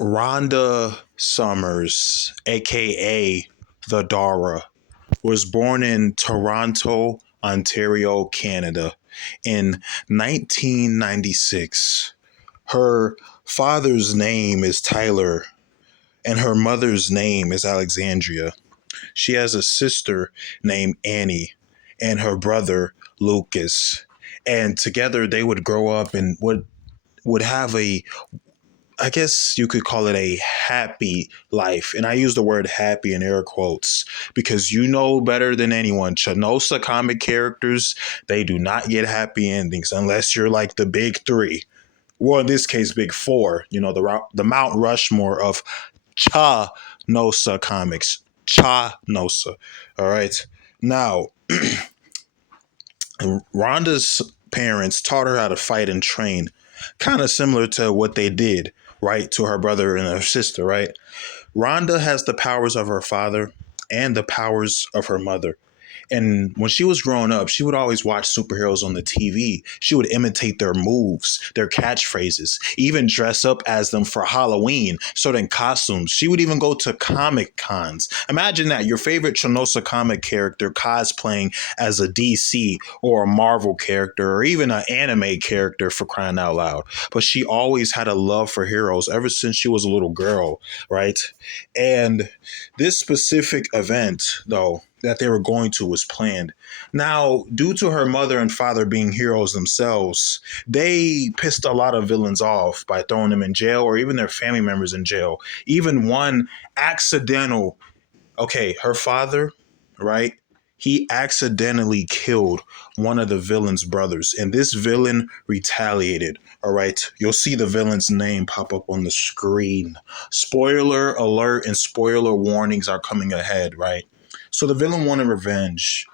Ronda Summers, aka the Darra, was born in Toronto, Ontario, Canada in 1996. Her father's name is Tyler and her mother's name is Alexandria. She has a sister named Annie and her brother Lucas. And together they would grow up and would have a, I guess you could call it a happy life. And I use the word happy in air quotes because you know better than anyone. Chanosa comic characters, they do not get happy endings unless you're like the big three. Well, in this case, big four, the Mount Rushmore of Chanosa comics. Chanosa. All right. Now, Rhonda's parents taught her how to fight and train, kind of similar to what they did, right, to her brother and her sister, right? Rhonda has the powers of her father and the powers of her mother. And when she was growing up, she would always watch superheroes on the TV. She would imitate their moves, their catchphrases, even dress up as them for Halloween, certain costumes. She would even go to comic cons. Imagine that, your favorite Chanosa comic character cosplaying as a DC or a Marvel character or even an anime character, for crying out loud. But she always had a love for heroes ever since she was a little girl, right? And this specific event, though, that they were going to was planned. Now, due to her mother and father being heroes themselves, they pissed a lot of villains off by throwing them in jail or even their family members in jail. Even one accidental, okay, her father, right? He accidentally killed one of the villain's brothers, and this villain retaliated. All right, you'll see the villain's name pop up on the screen. Spoiler alert and spoiler warnings are coming ahead, right? So the villain wanted revenge.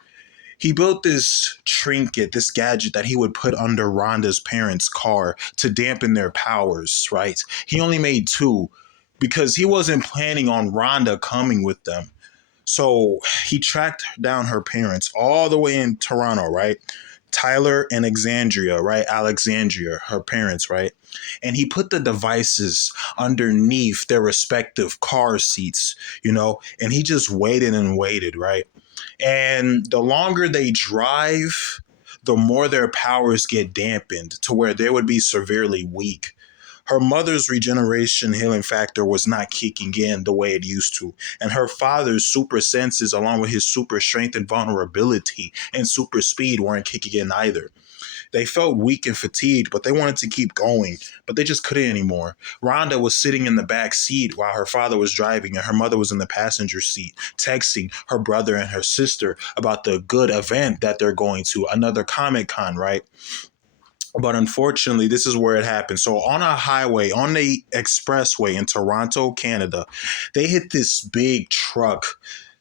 He built this trinket, this gadget that he would put under Rhonda's parents' car to dampen their powers, right? He only made two because he wasn't planning on Rhonda coming with them. So he tracked down her parents all the way in Toronto, right? Tyler and Alexandria, right? Alexandria, her parents, right? And he put the devices underneath their respective car seats, and he just waited and waited, right? And the longer they drive, the more their powers get dampened to where they would be severely weak. Her mother's regeneration healing factor was not kicking in the way it used to. And her father's super senses, along with his super strength and vulnerability and super speed, weren't kicking in either. They felt weak and fatigued, but they wanted to keep going, but they just couldn't anymore. Rhonda was sitting in the back seat while her father was driving, and her mother was in the passenger seat, texting her brother and her sister about the good event that they're going to, another Comic Con, right? But unfortunately, this is where it happened. So on a highway, on the expressway in Toronto, Canada, they hit this big truck.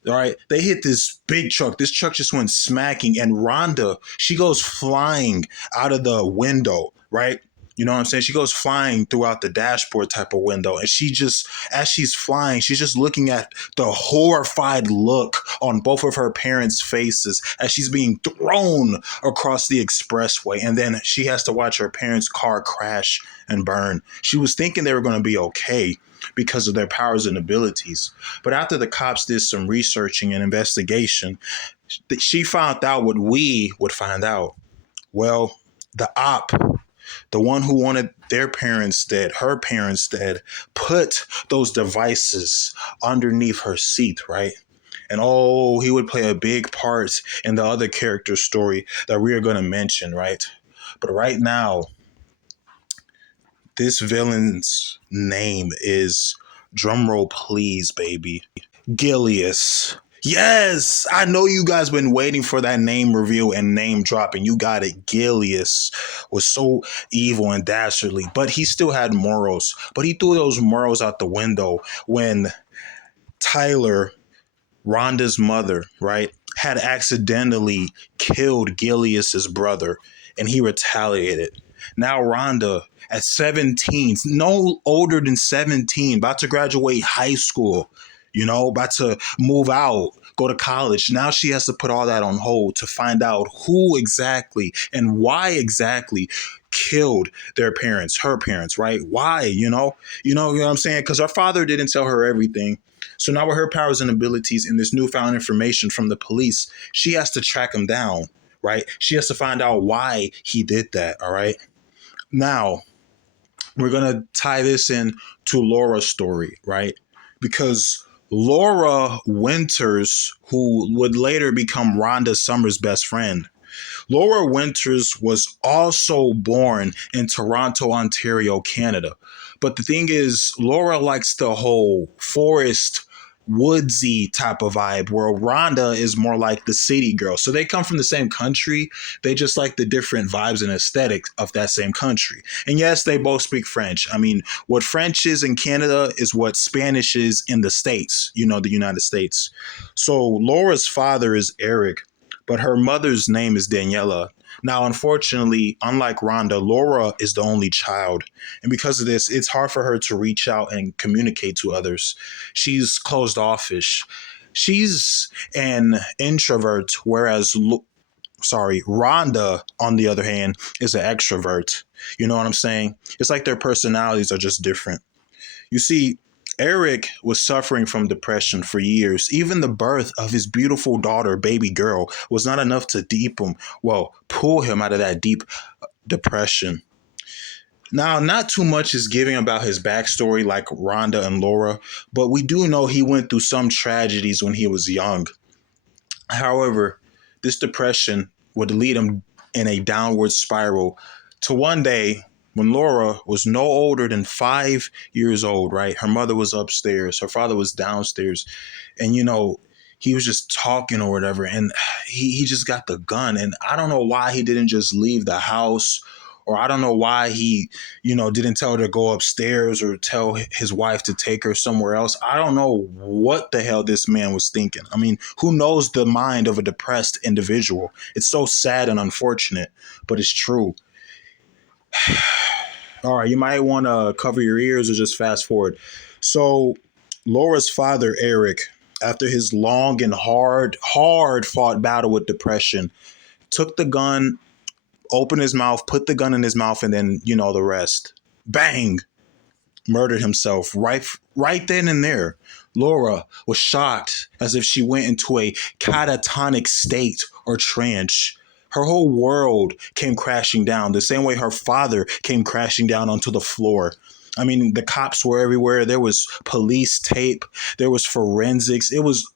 All right, they hit this big truck. This truck just went smacking, and Rhonda, she goes flying out of the window, right? You know what I'm saying? She goes flying throughout the dashboard type of window. And she just, as she's flying, she's just looking at the horrified look on both of her parents' faces as she's being thrown across the expressway. And then she has to watch her parents' car crash and burn. She was thinking they were going to be okay because of their powers and abilities. But after the cops did some researching and investigation, she found out what we would find out. Well, the op, the one who wanted their parents dead, her parents dead, put those devices underneath her seat, right? And oh, he would play a big part in the other character story that we are going to mention, right? But right now, this villain's name is, drumroll please, baby, Gilius. Yes, I know you guys been waiting for that name reveal and name drop, and you got it. Gilius was so evil and dastardly, but he still had morals. But he threw those morals out the window when Tyler, Rhonda's mother, right, had accidentally killed Gilius's brother, and he retaliated. Now Rhonda, at 17, no older than 17, about to graduate high school, about to move out, go to college. Now she has to put all that on hold to find out who exactly and why exactly killed their parents, her parents, right? Why, what I'm saying? Because her father didn't tell her everything. So now with her powers and abilities and this newfound information from the police, she has to track him down, right? She has to find out why he did that, all right? Now, we're going to tie this in to Laura's story, right? Because Laura Winters, who would later become Ronda Summers' best friend, Laura Winters was also born in Toronto, Ontario, Canada. But the thing is, Laura likes the whole forest, woodsy type of vibe, where Rhonda is more like the city girl. So they come from the same country. They just like the different vibes and aesthetics of that same country. And yes, they both speak French. I mean, what French is in Canada is what Spanish is in the States, the United States. So Laura's father is Eric, but her mother's name is Daniela. Now, unfortunately, unlike Rhonda, Laura is the only child. And because of this, it's hard for her to reach out and communicate to others. She's closed offish. She's an introvert, whereas, Rhonda, on the other hand, is an extrovert. You know what I'm saying? It's like their personalities are just different. You see, Eric was suffering from depression for years. Even the birth of his beautiful daughter, baby girl, was not enough to pull him out of that deep depression. Now, not too much is given about his backstory like Rhonda and Laura, but we do know he went through some tragedies when he was young. However, this depression would lead him in a downward spiral to one day when Laura was no older than 5 years old, right? Her mother was upstairs, her father was downstairs, and he was just talking or whatever, and he just got the gun. And I don't know why he didn't just leave the house, or I don't know why he, didn't tell her to go upstairs or tell his wife to take her somewhere else. I don't know what the hell this man was thinking. I mean, who knows the mind of a depressed individual? It's so sad and unfortunate, but it's true. All right, you might want to cover your ears or just fast forward. So, Laura's father, Eric, after his long and hard fought battle with depression, took the gun, opened his mouth, put the gun in his mouth, and then the rest. Bang! Murdered himself right then and there. Laura was shocked, as if she went into a catatonic state or trance. Her whole world came crashing down the same way her father came crashing down onto the floor. I mean, the cops were everywhere. There was police tape. There was forensics. It was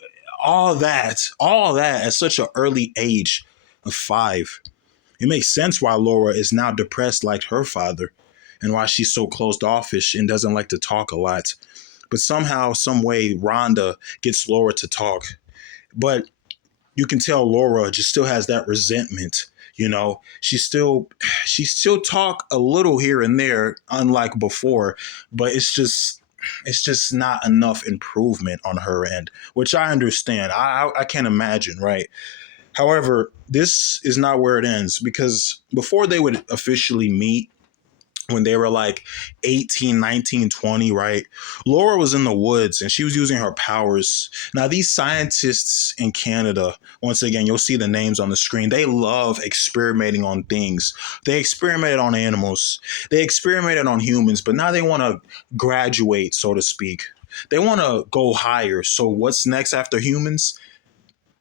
all that at such an early age of 5. It makes sense why Laura is now depressed like her father, and why she's so closed offish and doesn't like to talk a lot. But somehow, some way, Rhonda gets Laura to talk. But you can tell Laura just still has that resentment. She still talk a little here and there, unlike before, but it's just not enough improvement on her end, which I understand. I can't imagine, right? However, this is not where it ends, because before they would officially meet, when they were like 18, 19, 20, right? Laura was in the woods and she was using her powers. Now, these scientists in Canada, once again, you'll see the names on the screen, they love experimenting on things. They experimented on animals, they experimented on humans, but now they want to graduate, so to speak. They want to go higher. So, what's next after humans?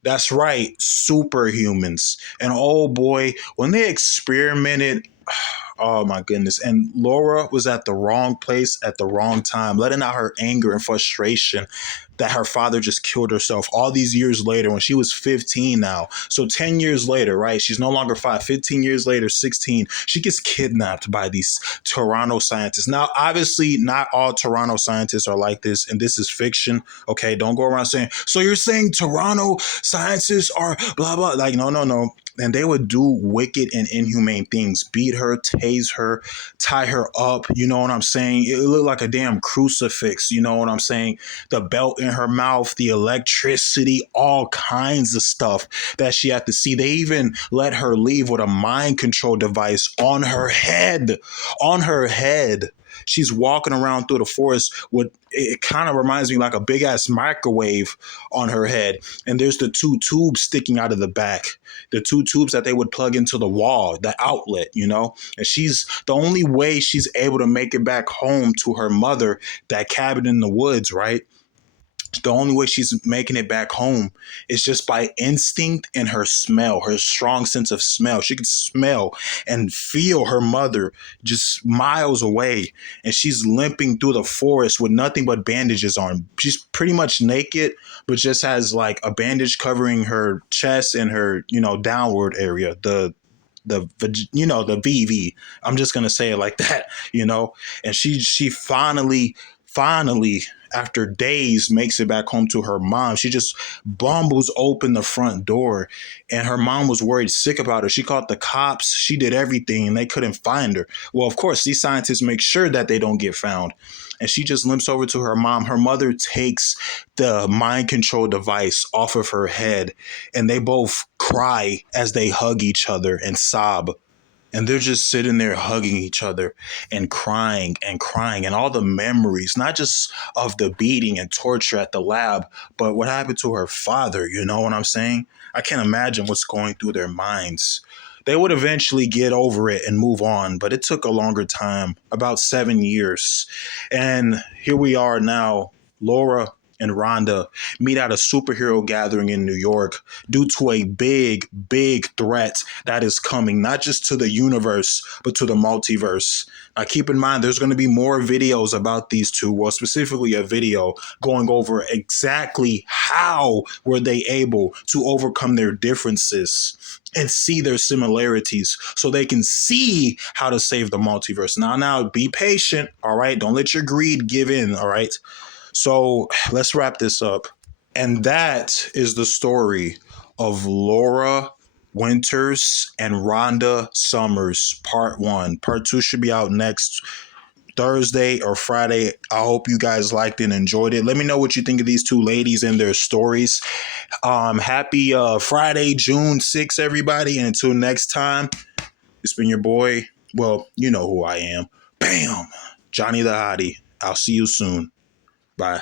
That's right, superhumans. And oh boy, when they experimented, oh my goodness. And Laura was at the wrong place at the wrong time, letting out her anger and frustration that her father just killed herself all these years later when she was 15 now. So 10 years later, right? She's no longer 5. 15 years later, 16, she gets kidnapped by these Toronto scientists. Now, obviously, not all Toronto scientists are like this, and this is fiction. Okay, don't go around saying, so you're saying Toronto scientists are blah, blah. Like, no, no, no. And they would do wicked and inhumane things, beat her, tase her, tie her up. You know what I'm saying? It looked like a damn crucifix. You know what I'm saying? The belt in her mouth, the electricity, all kinds of stuff that she had to see. They even let her leave with a mind control device on her head. On her head. She's walking around through the forest with, it kind of reminds me like a big ass microwave on her head. And there's the two tubes sticking out of the back, the two tubes that they would plug into the wall, the outlet, you know? And she's the only way she's able to make it back home to her mother, that cabin in the woods, right? The only way she's making it back home is just by instinct and her smell, her strong sense of smell. She could smell and feel her mother just miles away. And she's limping through the forest with nothing but bandages on. She's pretty much naked, but just has like a bandage covering her chest and her, downward area, the VV. I'm just gonna say it like that, And she finally, after days, makes it back home to her mom. She just bumbles open the front door, and her mom was worried sick about her. She called the cops. She did everything, and they couldn't find her. Well, of course, these scientists make sure that they don't get found. And she just limps over to her mom. Her mother takes the mind control device off of her head, and they both cry as they hug each other and sob. And they're just sitting there hugging each other and crying and crying, and all the memories, not just of the beating and torture at the lab, but what happened to her father. You know what I'm saying? I can't imagine what's going through their minds. They would eventually get over it and move on, but it took a longer time, about 7 years. And here we are now. Laura and Rhonda meet at a superhero gathering in New York due to a big threat that is coming, not just to the universe, but to the multiverse. Now, keep in mind, there's going to be more videos about these two, well, specifically a video going over exactly how were they able to overcome their differences and see their similarities so they can see how to save the multiverse. Now, be patient, all right? Don't let your greed give in, all right? So let's wrap this up. And that is the story of Laura Winters and Rhonda Summers, part one. Part two should be out next Thursday or Friday. I hope you guys liked and enjoyed it. Let me know what you think of these two ladies and their stories. Happy Friday, June 6th, everybody. And until next time, it's been your boy. Well, you know who I am. Bam! Johnny the Hottie. I'll see you soon. Bye.